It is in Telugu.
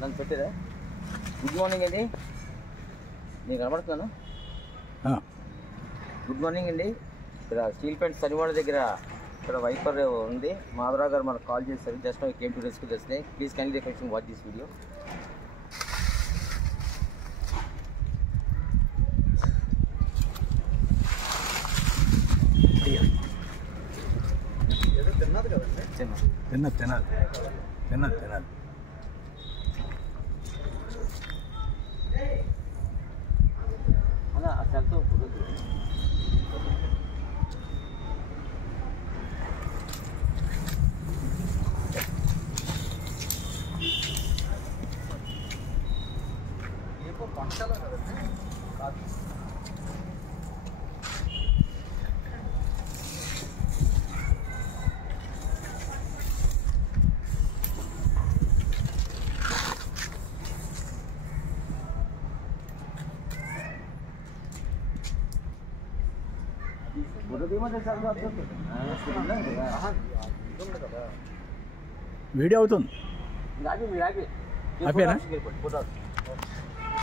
నన్ను పెట్టేదా? గుడ్ మార్నింగ్ అండి, నేను కనబడుతున్నాను. గుడ్ మార్నింగ్ అండి. ఇక్కడ స్టీల్ ప్లాంట్ సరివాడ దగ్గర ఇక్కడ వైపర్ ఉంది. మాధవరావు గారు మనకు కాల్ చేశారు. Just now came to rescue this thing. Please kindly request watch this video. తిన్నది కదండి, తిన్నది అలా సెల్తో ఫోటో ఏమో పంటలో కదండి కాదు. వీడియో అవుతుంది. మీరు ఆపి ఆపేనా? ఫోటో